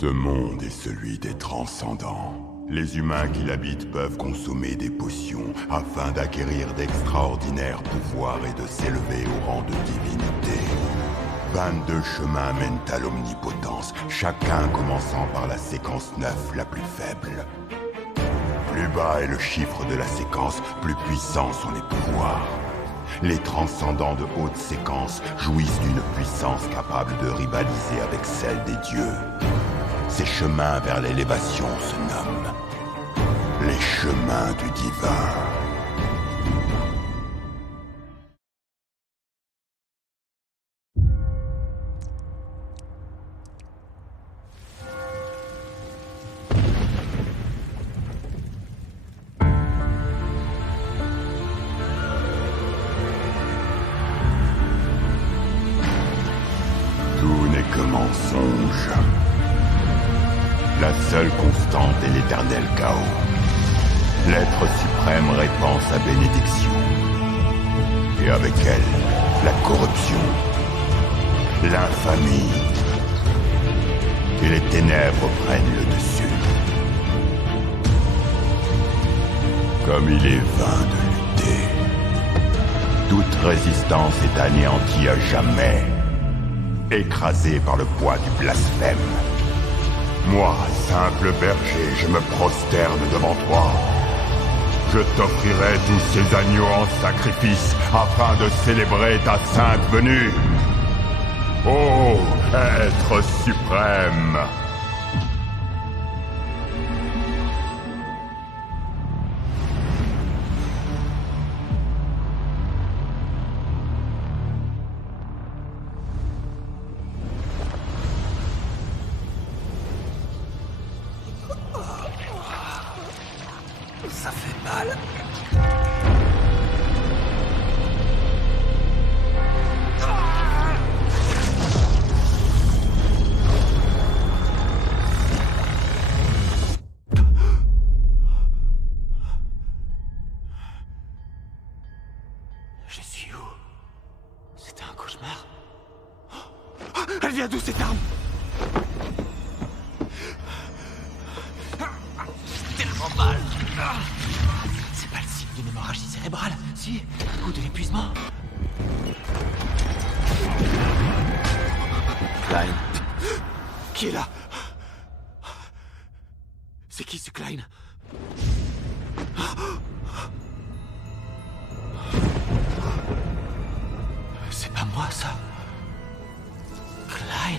Ce monde est celui des transcendants. Les humains qui l'habitent peuvent consommer des potions afin d'acquérir d'extraordinaires pouvoirs et de s'élever au rang de divinité. 22 chemins mènent à l'omnipotence, chacun commençant par la séquence 9 la plus faible. Plus bas est le chiffre de la séquence, plus puissants sont les pouvoirs. Les transcendants de haute séquence jouissent d'une puissance capable de rivaliser avec celle des dieux. Ces chemins vers l'élévation se nomment les chemins du divin. Tout n'est que mensonge. La seule constante est l'éternel chaos. L'être suprême répand sa bénédiction. Et avec elle, la corruption, l'infamie. Et les ténèbres prennent le dessus. Comme il est vain de lutter. Toute résistance est anéantie à jamais. Écrasée par le poids du blasphème. Moi, simple berger, je me prosterne devant toi. Je t'offrirai tous ces agneaux en sacrifice afin de célébrer ta sainte venue. Ô être suprême! Ça fait mal. Je suis où? C'était un cauchemar? Elle vient d'où cette arme? Tellement mal. C'est pas le signe d'une hémorragie cérébrale, si? Ou de l'épuisement? Klein. Qui est là? C'est qui ce Klein? C'est pas moi, ça. Klein.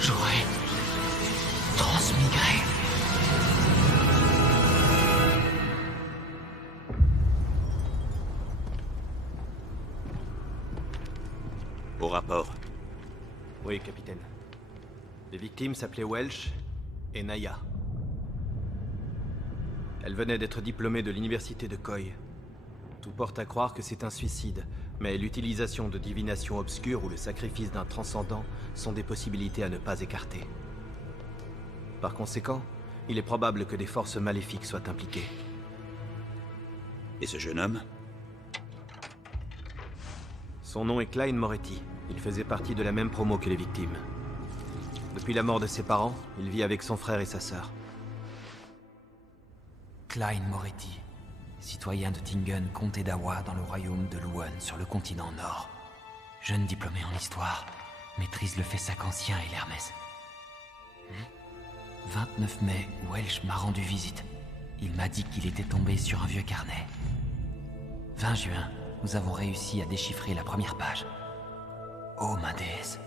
J'aurais transmigré. Au rapport. Oui, capitaine. Les victimes s'appelaient Welsh et Naya. Elles venaient d'être diplômées de l'université de Koy. Tout porte à croire que c'est un suicide, mais l'utilisation de divination obscure ou le sacrifice d'un transcendant sont des possibilités à ne pas écarter. Par conséquent, il est probable que des forces maléfiques soient impliquées. Et ce jeune homme? Son nom est Klein Moretti. Il faisait partie de la même promo que les victimes. Depuis la mort de ses parents, il vit avec son frère et sa sœur. Klein Moretti, citoyen de Tingen, comté d'Awa, dans le royaume de Luan, sur le continent Nord. Jeune diplômé en histoire, maîtrise le Fessac ancien et l'Hermès. 29 mai, Welsh m'a rendu visite. Il m'a dit qu'il était tombé sur un vieux carnet. 20 juin, nous avons réussi à déchiffrer la première page. Oh, ma déesse.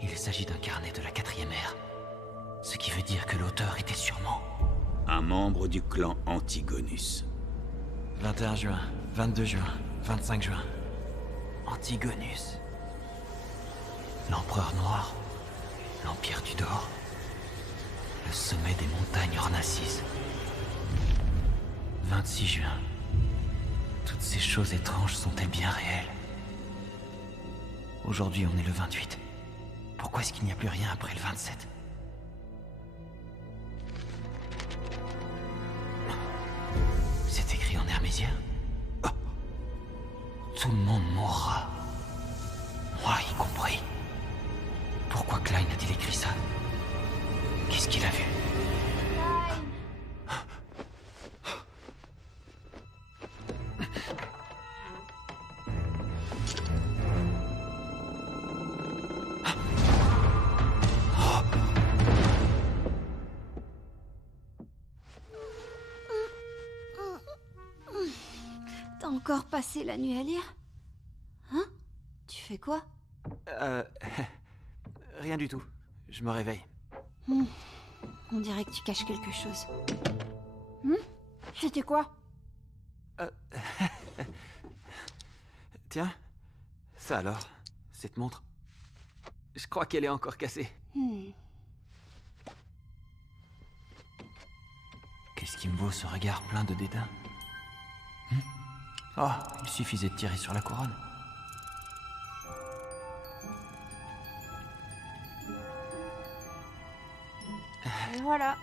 Il s'agit d'un carnet de la 4e ère. Ce qui veut dire que l'auteur était sûrement... un membre du clan Antigonus. 21 juin, 22 juin, 25 juin. Antigonus. L'empereur noir. L'Empire du Dor. Le sommet des montagnes Ornacis. 26 juin. Toutes ces choses étranges sont-elles bien réelles? Aujourd'hui, on est le 28. Pourquoi est-ce qu'il n'y a plus rien après le 27? C'est écrit en hermésien? Oh. Tout le monde mourra. Moi y compris. Pourquoi Klein a-t-il écrit ça? Qu'est-ce qu'il a vu? T'as encore passé la nuit à lire? Hein? Tu fais quoi? Rien du tout. Je me réveille. On dirait que tu caches quelque chose. C'était quoi? Tiens, ça alors, cette montre. Je crois qu'elle est encore cassée. Qu'est-ce qui me vaut ce regard plein de dédain? Oh, il suffisait de tirer sur la couronne. Et voilà.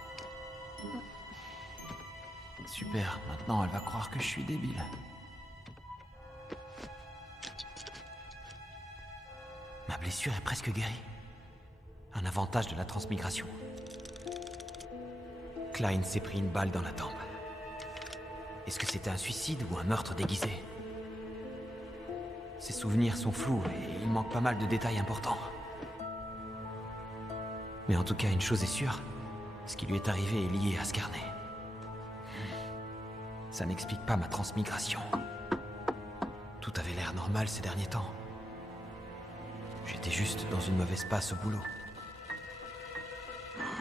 Super, maintenant elle va croire que je suis débile. Ma blessure est presque guérie. Un avantage de la transmigration. Klein s'est pris une balle dans la tempe. Est-ce que c'était un suicide ou un meurtre déguisé? Ses souvenirs sont flous et il manque pas mal de détails importants. Mais en tout cas, une chose est sûre, ce qui lui est arrivé est lié à ce carnet. Ça n'explique pas ma transmigration. Tout avait l'air normal ces derniers temps. J'étais juste dans une mauvaise passe au boulot.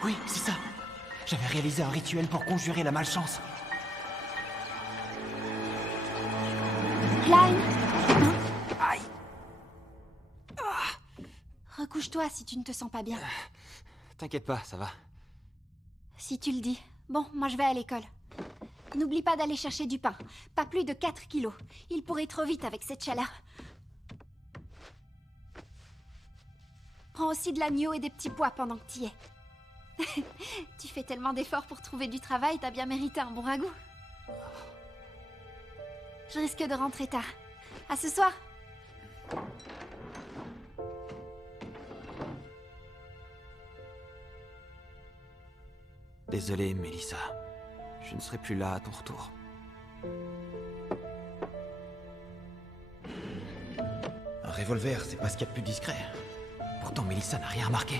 Oui, c'est ça. J'avais réalisé un rituel pour conjurer la malchance. Klein! Aïe! Recouche-toi si tu ne te sens pas bien. T'inquiète pas, ça va. Si tu le dis. Bon, moi je vais à l'école. N'oublie pas d'aller chercher du pain. Pas plus de 4 kilos. Il pourrait trop vite avec cette chaleur. Prends aussi de l'agneau et des petits pois pendant que t'y es. Tu fais tellement d'efforts pour trouver du travail, t'as bien mérité un bon ragoût. Je risque de rentrer tard. À ce soir. Désolé, Mélissa. Je ne serai plus là à ton retour. Un revolver, c'est pas ce qu'il y a de plus discret. Pourtant, Mélissa n'a rien remarqué.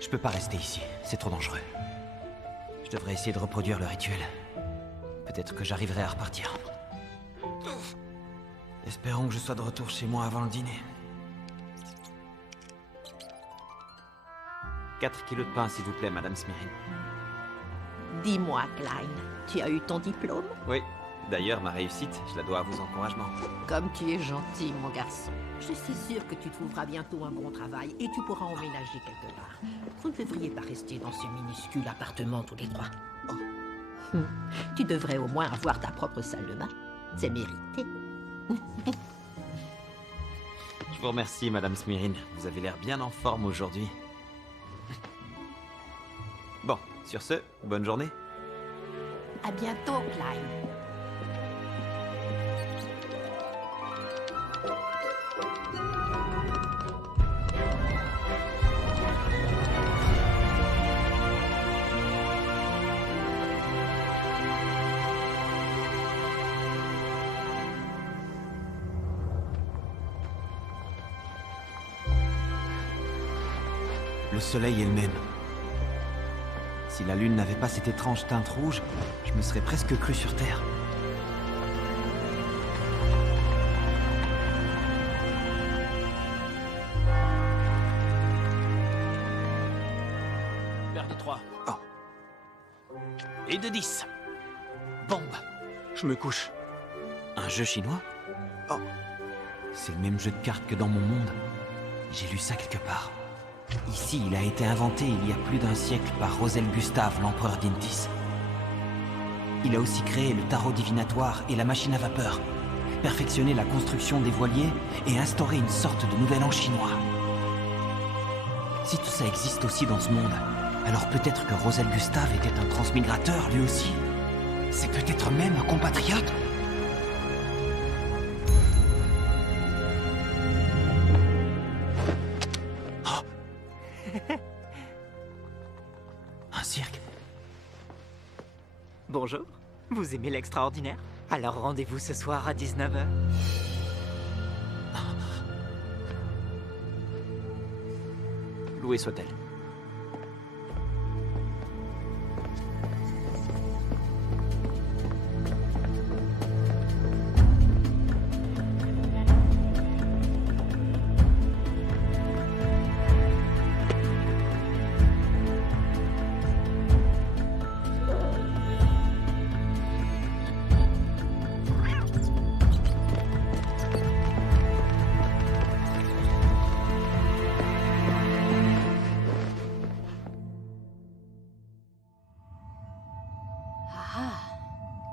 Je peux pas rester ici, c'est trop dangereux. Je devrais essayer de reproduire le rituel. Peut-être que j'arriverai à repartir. Espérons que je sois de retour chez moi avant le dîner. 4 kilos de pain, s'il vous plaît, Madame Smirin. Dis-moi, Klein, tu as eu ton diplôme? Oui. D'ailleurs, ma réussite, je la dois à vos encouragements. Comme tu es gentil, mon garçon. Je suis sûre que tu trouveras bientôt un bon travail et tu pourras emménager quelque part. Vous ne devriez pas rester dans ce minuscule appartement tous les trois. Tu devrais au moins avoir ta propre salle de bain. C'est mérité. Je vous remercie, Madame Smirin. Vous avez l'air bien en forme aujourd'hui. Bon, sur ce, bonne journée. À bientôt, Klein. Le soleil est le même. Si la lune n'avait pas cette étrange teinte rouge, je me serais presque cru sur Terre. Paire de 3. Oh. Et de 10. Bombe. Je me couche. Un jeu chinois? Oh. C'est le même jeu de cartes que dans mon monde. J'ai lu ça quelque part. Ici, il a été inventé il y a plus d'1 siècle par Rosel Gustave, l'empereur d'Intis. Il a aussi créé le tarot divinatoire et la machine à vapeur, perfectionné la construction des voiliers et instauré une sorte de nouvel an chinois. Si tout ça existe aussi dans ce monde, alors peut-être que Rosel Gustave était un transmigrateur lui aussi. C'est peut-être même un compatriote. Bonjour. Vous aimez l'extraordinaire? Alors rendez-vous ce soir à 19h. Louée soit-elle.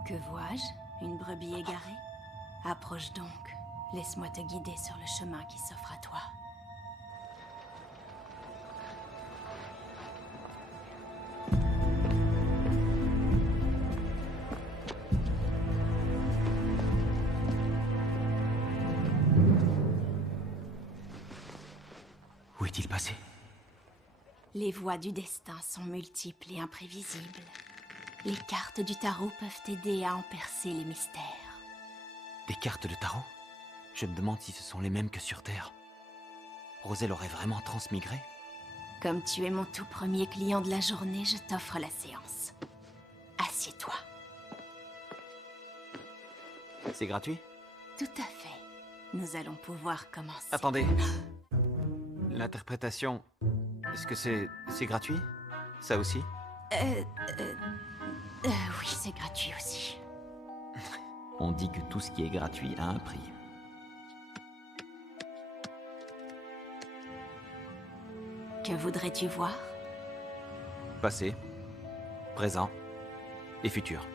Que vois-je? Une brebis égarée? Approche donc. Laisse-moi te guider sur le chemin qui s'offre à toi. Où est-il passé? Les voies du destin sont multiples et imprévisibles. Les cartes du tarot peuvent t'aider à en percer les mystères. Des cartes de tarot? Je me demande si ce sont les mêmes que sur Terre. Roselle aurait vraiment transmigré? Comme tu es mon tout premier client de la journée, je t'offre la séance. Assieds-toi. C'est gratuit? Tout à fait. Nous allons pouvoir commencer. Attendez. L'interprétation... Est-ce que c'est gratuit? Ça aussi? Oui, c'est gratuit aussi. On dit que tout ce qui est gratuit a un prix. Que voudrais-tu voir? Passé, présent et futur.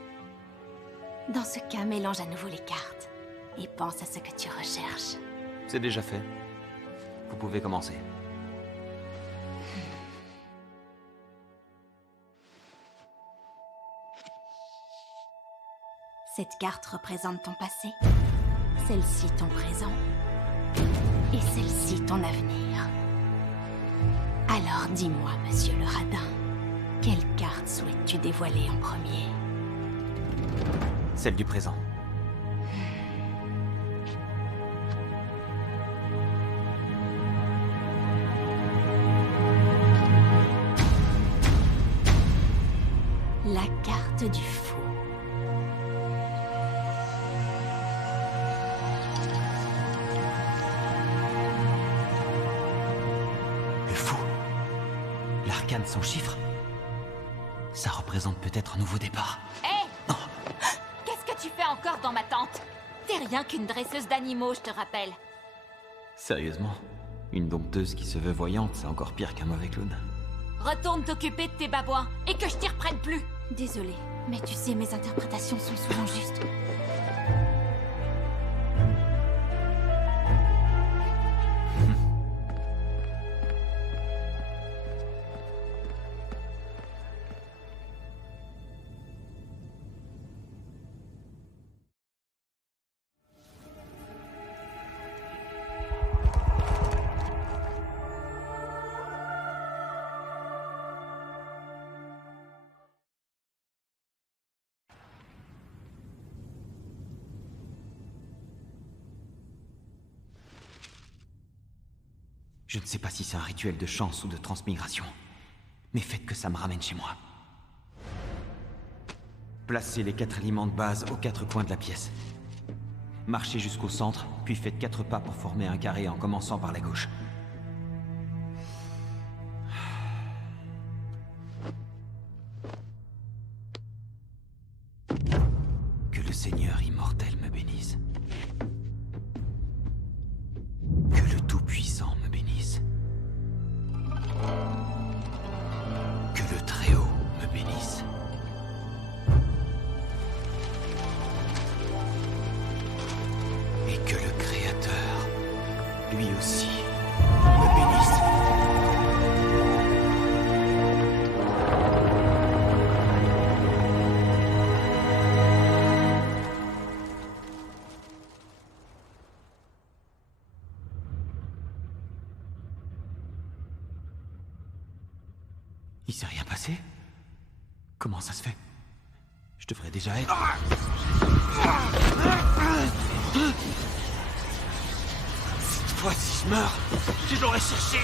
Dans ce cas, mélange à nouveau les cartes. Et pense à ce que tu recherches. C'est déjà fait. Vous pouvez commencer. Cette carte représente ton passé, celle-ci ton présent, et celle-ci ton avenir. Alors dis-moi, monsieur le radin, quelle carte souhaites-tu dévoiler en premier? Celle du présent. La carte du fou. Le fou. L'arcane sans chiffre. Ça représente peut-être un nouveau départ. Hé! Qu'est-ce que tu fais encore dans ma tente? T'es rien qu'une dresseuse d'animaux, je te rappelle. Sérieusement? Une dompteuse qui se veut voyante, c'est encore pire qu'un mauvais clown. Retourne t'occuper de tes babouins et que je t'y reprenne plus. Désolée, mais tu sais, mes interprétations sont souvent justes. Je ne sais pas si c'est un rituel de chance ou de transmigration, mais faites que ça me ramène chez moi. Placez les 4 aliments de base aux 4 coins de la pièce. Marchez jusqu'au centre, puis faites 4 pas pour former un carré en commençant par la gauche. Que le Seigneur immortel me bénisse. Que le Tout-Puissant me bénisse. Que le Très-Haut me bénisse. Et que le Créateur, lui aussi, me bénisse. Il s'est rien passé? Comment ça se fait? Je devrais déjà être... Cette fois, si je meurs, Tu l'aurais cherché.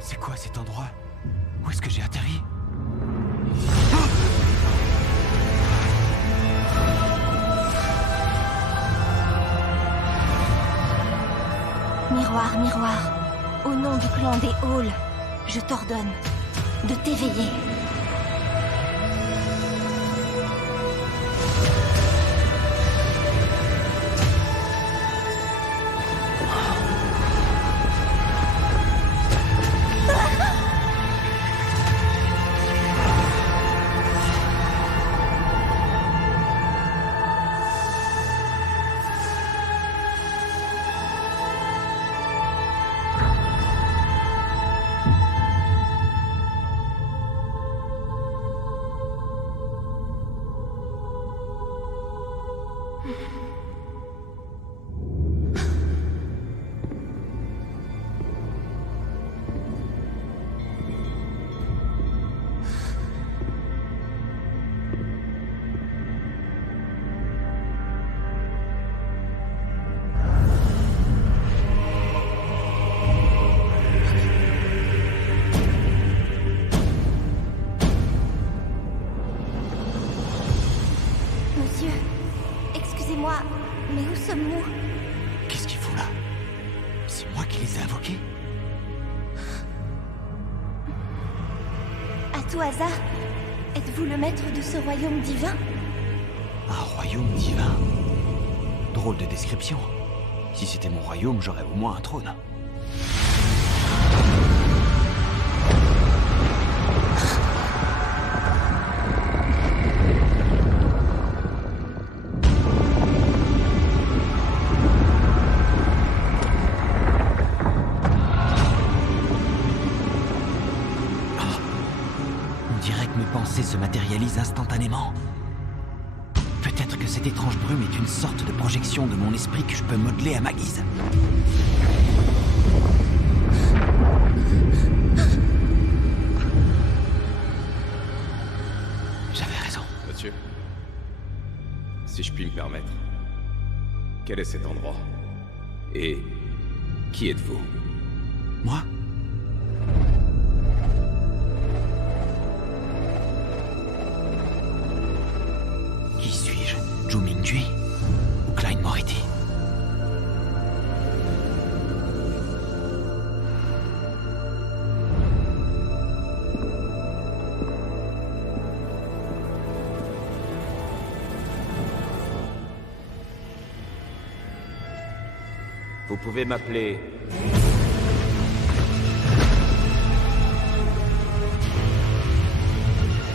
C'est quoi cet endroit? Où est-ce que j'ai atterri? Miroir, miroir, au nom du clan des Halls, je t'ordonne de t'éveiller. Monsieur, excusez-moi, mais où sommes-nous? Qu'est-ce qu'ils font là? C'est moi qui les ai invoqués? À tout hasard, êtes-vous le maître de ce royaume divin? Un royaume divin? Drôle de description. Si c'était mon royaume, j'aurais au moins un trône. On dirait que mes pensées se matérialisent instantanément. Peut-être que cette étrange brume est une sorte de projection de mon esprit que je peux modeler à ma guise. J'avais raison. Monsieur, si je puis me permettre, quel est cet endroit? Et qui êtes-vous? Moi? Qui suis-je? Zhu Mingjui? Ou Klein Moretti? Vous pouvez m'appeler...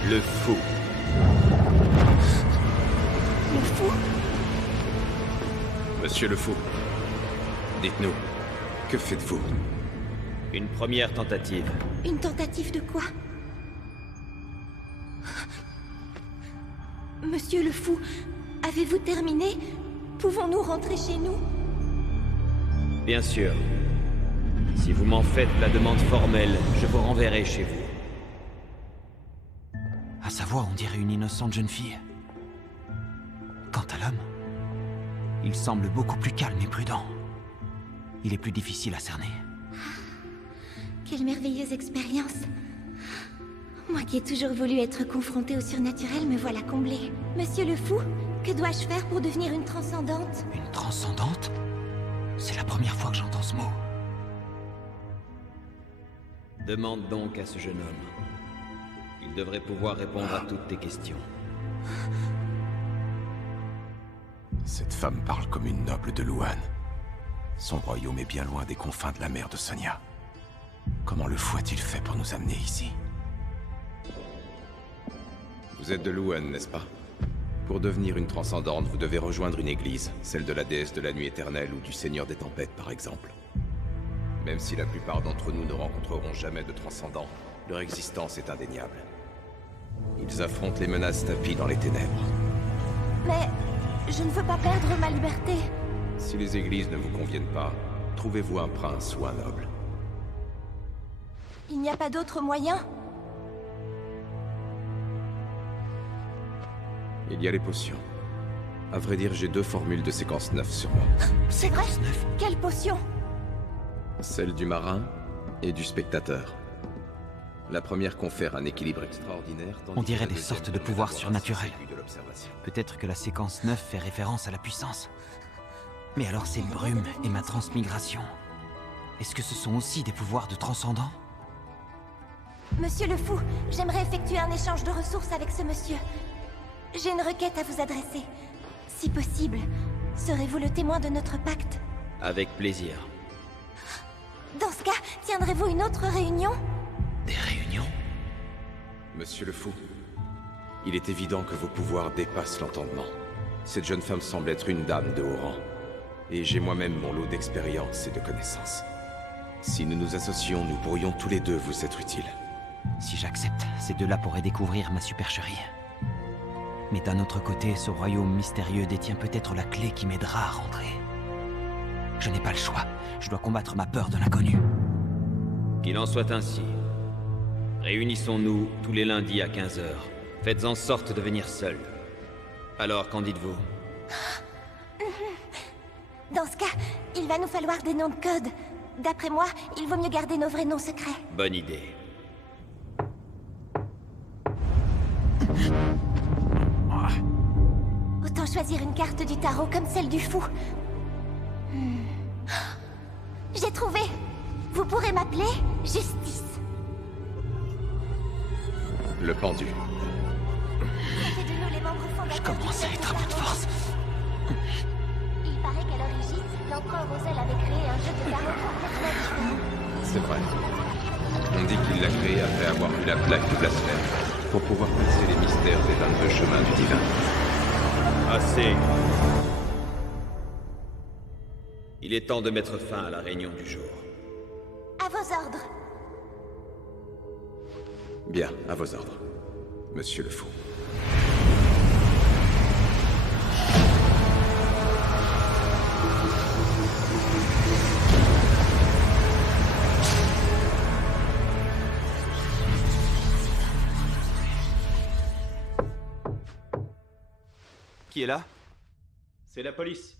Le Fou. Le fou? Monsieur le Fou, dites-nous, que faites-vous? Une première tentative. Une tentative de quoi? Monsieur le fou, avez-vous terminé? Pouvons-nous rentrer chez nous? Bien sûr. Si vous m'en faites la demande formelle, je vous renverrai chez vous. À sa voix, on dirait une innocente jeune fille. Quant à l'homme, il semble beaucoup plus calme et prudent. Il est plus difficile à cerner. Quelle merveilleuse expérience. Moi qui ai toujours voulu être confrontée au surnaturel, me voilà comblée. Monsieur le fou, que dois-je faire pour devenir une transcendante? Une transcendante? C'est la première fois que j'entends ce mot. Demande donc à ce jeune homme. Il devrait pouvoir répondre à toutes tes questions. Cette femme parle comme une noble de Luan. Son royaume est bien loin des confins de la mer de Sonia. Comment le fou a-t-il fait pour nous amener ici? Vous êtes de Luan, n'est-ce pas? Pour devenir une transcendante, vous devez rejoindre une église, celle de la déesse de la nuit éternelle ou du seigneur des tempêtes, par exemple. Même si la plupart d'entre nous ne rencontreront jamais de transcendants, leur existence est indéniable. Ils affrontent les menaces tapies dans les ténèbres. Mais je ne veux pas perdre ma liberté. Si les églises ne vous conviennent pas, trouvez-vous un prince ou un noble. Il n'y a pas d'autre moyen? Il y a les potions. À vrai dire, j'ai 2 formules de séquence 9 sur moi. C'est vrai? Quelle potion? Celle du marin et du spectateur. La première confère un équilibre extraordinaire. On dirait des sortes de pouvoirs surnaturels. Peut-être que la séquence 9 fait référence à la puissance. Mais alors ces brumes et ma transmigration, est-ce que ce sont aussi des pouvoirs de transcendant? Monsieur le Fou, j'aimerais effectuer un échange de ressources avec ce monsieur. J'ai une requête à vous adresser. Si possible, serez-vous le témoin de notre pacte? Avec plaisir. Dans ce cas, tiendrez-vous une autre réunion? Des réunions? Monsieur le Fou, il est évident que vos pouvoirs dépassent l'entendement. Cette jeune femme semble être une dame de haut rang. Et j'ai moi-même mon lot d'expérience et de connaissances. Si nous nous associons, nous pourrions tous les deux vous être utiles. Si j'accepte, ces deux-là pourraient découvrir ma supercherie. Mais d'un autre côté, ce royaume mystérieux détient peut-être la clé qui m'aidera à rentrer. Je n'ai pas le choix. Je dois combattre ma peur de l'inconnu. Qu'il en soit ainsi. Réunissons-nous tous les lundis à 15 h. Faites en sorte de venir seul. Alors, qu'en dites-vous? Dans ce cas, il va nous falloir des noms de code. D'après moi, il vaut mieux garder nos vrais noms secrets. Bonne idée. Autant choisir une carte du tarot comme celle du fou. J'ai trouvé! Vous pourrez m'appeler Justice. Le pendu. C'est de nous les membres fondateurs. Je commence à être à bout de force. Il paraît qu'à l'origine, l'empereur Rosel avait créé un jeu de tarot complètement différent. C'est vrai. On dit qu'il l'a créé après avoir vu la plaque de blasphème, pour pouvoir passer les mystères des 22 chemins du divin. Assez. Il est temps de mettre fin à la réunion du jour. À vos ordres. Bien, à vos ordres, Monsieur le Fou. Qui est là? C'est la police.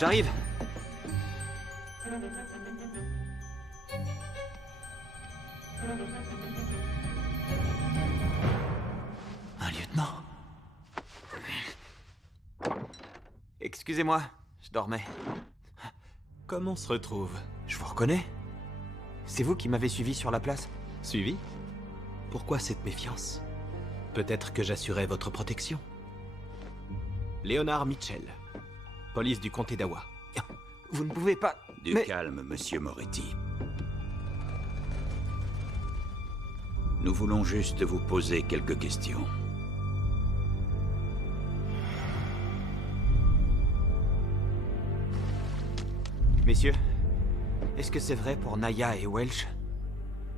J'arrive. Un lieutenant. Excusez-moi, je dormais. Comment on se retrouve? Je vous reconnais? C'est vous qui m'avez suivi sur la place? Suivi? Pourquoi cette méfiance? Peut-être que j'assurais votre protection. Léonard Mitchell, police du comté d'Awa. Vous ne pouvez pas... Du calme, monsieur Moretti. Nous voulons juste vous poser quelques questions. Messieurs, est-ce que c'est vrai pour Naya et Welch?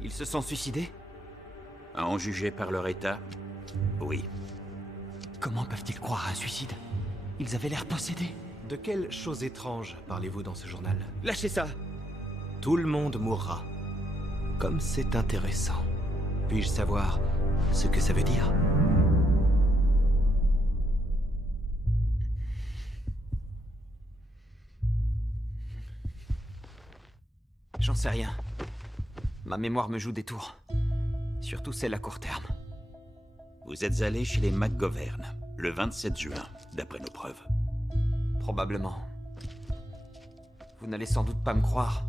Ils se sont suicidés? À en juger par leur état, oui. Comment peuvent-ils croire à un suicide? Ils avaient l'air possédés. De quelles choses étranges parlez-vous dans ce journal? Lâchez ça! Tout le monde mourra. Comme c'est intéressant. Puis-je savoir ce que ça veut dire? J'en sais rien. Ma mémoire me joue des tours. Surtout celle à court terme. Vous êtes allé chez les McGovern, le 27 juin, d'après nos preuves. Probablement. Vous n'allez sans doute pas me croire,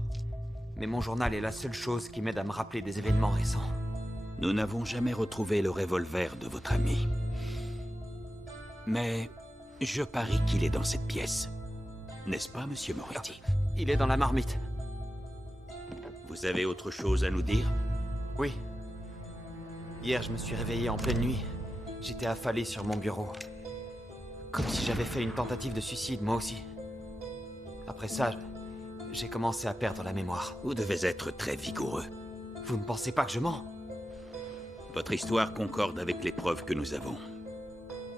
mais mon journal est la seule chose qui m'aide à me rappeler des événements récents. Nous n'avons jamais retrouvé le revolver de votre ami. Mais Je parie qu'il est dans cette pièce. N'est-ce pas, monsieur Moretti? Il est dans la marmite. Vous avez autre chose à nous dire? Oui. Hier, je me suis réveillé en pleine nuit. J'étais affalé sur mon bureau. Comme si j'avais fait une tentative de suicide, moi aussi. Après ça, j'ai commencé à perdre la mémoire. Vous devez être très vigoureux. Vous ne pensez pas que je mens? Votre histoire concorde avec les preuves que nous avons.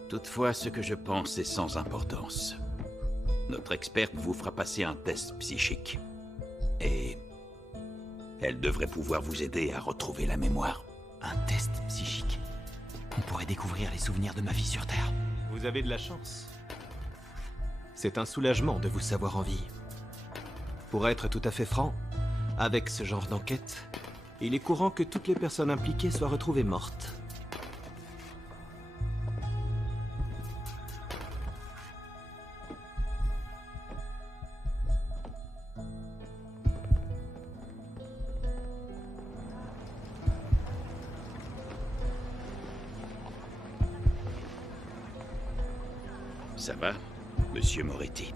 Toutefois, ce que je pense est sans importance. Notre experte vous fera passer un test psychique. Et elle devrait pouvoir vous aider à retrouver la mémoire. Un test psychique? On pourrait découvrir les souvenirs de ma vie sur Terre. Vous avez de la chance. C'est un soulagement de vous savoir en vie. Pour être tout à fait franc, avec ce genre d'enquête, il est courant que toutes les personnes impliquées soient retrouvées mortes. Ça va, monsieur Moretti?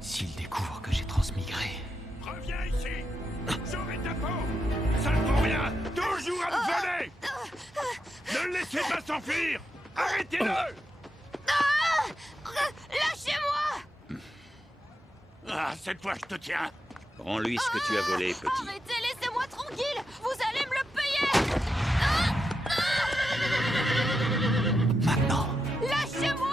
S'il découvre que j'ai transmigré... Reviens ici! J'aurai ta peau! Ça ne vaut rien! Toujours à me voler! Ne le laissez pas s'enfuir! Arrêtez-le! Lâchez-moi! Ah, cette fois je te tiens! Rends-lui ce que tu as volé, petit. Arrêtez, laissez-moi tranquille! Vous allez me le payer! Maintenant! Lâchez-moi!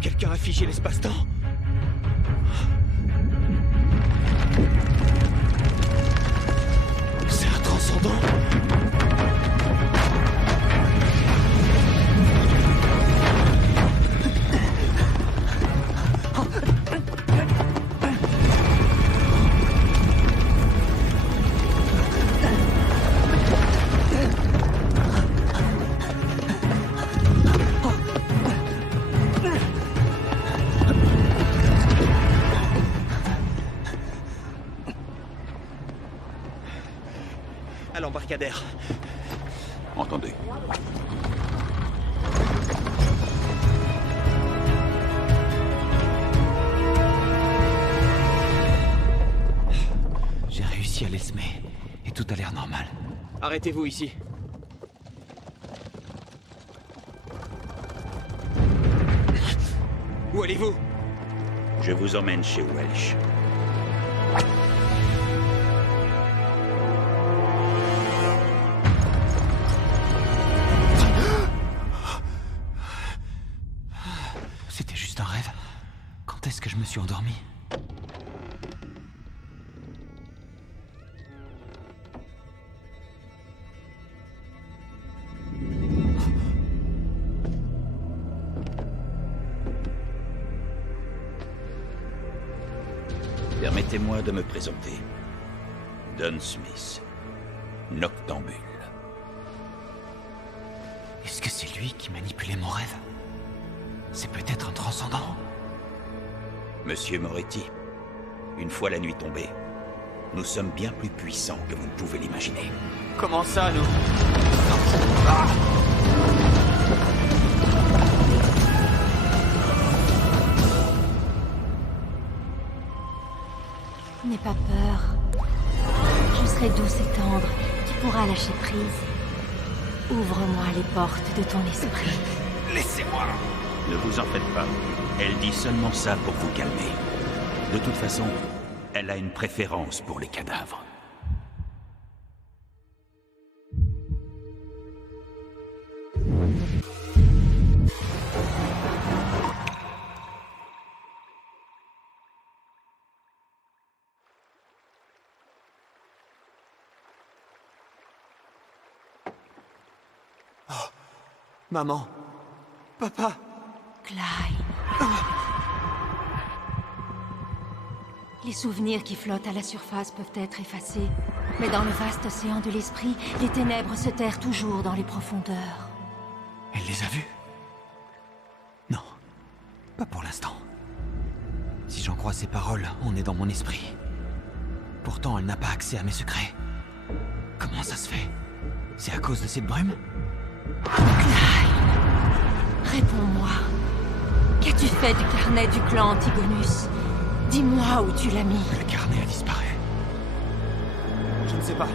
Quelqu'un a figé l'espace-temps? C'est un transcendant? À l'embarcadère. Entendu. J'ai réussi à l'esmer. Et tout a l'air normal. Arrêtez-vous ici. Où allez-vous? Je vous emmène chez Welsh. C'était juste un rêve. Quand est-ce que je me suis endormi? Permettez-moi de me présenter. Don Smith, noctambule. Est-ce que c'est lui qui manipulait mon rêve? C'est peut-être un transcendant? Monsieur Moretti, une fois la nuit tombée, nous sommes bien plus puissants que vous ne pouvez l'imaginer. Comment ça, nous? N'aie pas peur. Je serai douce et tendre. Tu pourras lâcher prise. Ouvre-moi les portes de ton esprit. Laissez-moi! Ne vous en faites pas. Elle dit seulement ça pour vous calmer. De toute façon, elle a une préférence pour les cadavres. Maman. Papa. Clyde. Les souvenirs qui flottent à la surface peuvent être effacés. Mais dans le vaste océan de l'esprit, les ténèbres se terrent toujours dans les profondeurs. Elle les a vus? Non. Pas pour l'instant. Si j'en crois ses paroles, on est dans mon esprit. Pourtant, elle n'a pas accès à mes secrets. Comment ça se fait? C'est à cause de cette brume? Clyde, réponds-moi. Qu'as-tu fait du carnet du clan Antigonus? Dis-moi où tu l'as mis. Le carnet a disparu. Je ne sais pas.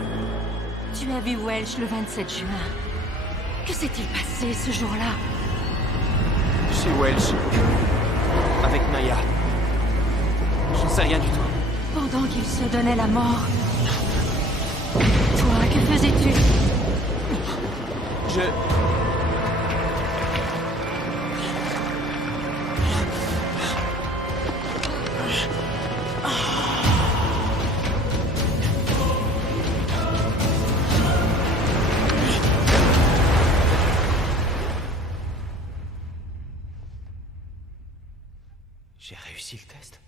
Tu as vu Welsh le 27 juin. Que s'est-il passé ce jour-là? Chez Welsh. Avec Naya. Je ne sais rien du tout. Pendant qu'il se donnait la mort. Toi, que faisais-tu? J'ai réussi le test?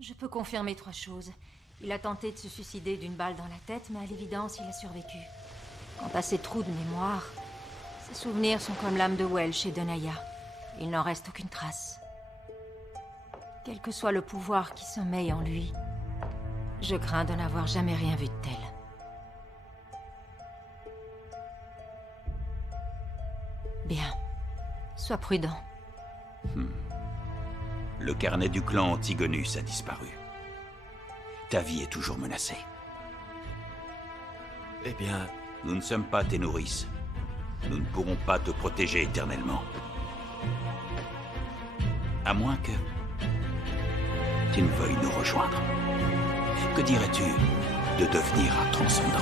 Je peux confirmer 3 choses. Il a tenté de se suicider d'une balle dans la tête, mais à l'évidence, il a survécu. Quant à ses trous de mémoire, ses souvenirs sont comme l'âme de Welsh et de Naya. Il n'en reste aucune trace. Quel que soit le pouvoir qui sommeille en lui, je crains de n'avoir jamais rien vu de tel. Bien. Sois prudent. Le carnet du clan Antigonus a disparu. Ta vie est toujours menacée. Eh bien... Nous ne sommes pas tes nourrices. Nous ne pourrons pas te protéger éternellement. À moins que... tu ne veuilles nous rejoindre. Que dirais-tu de devenir un transcendant ?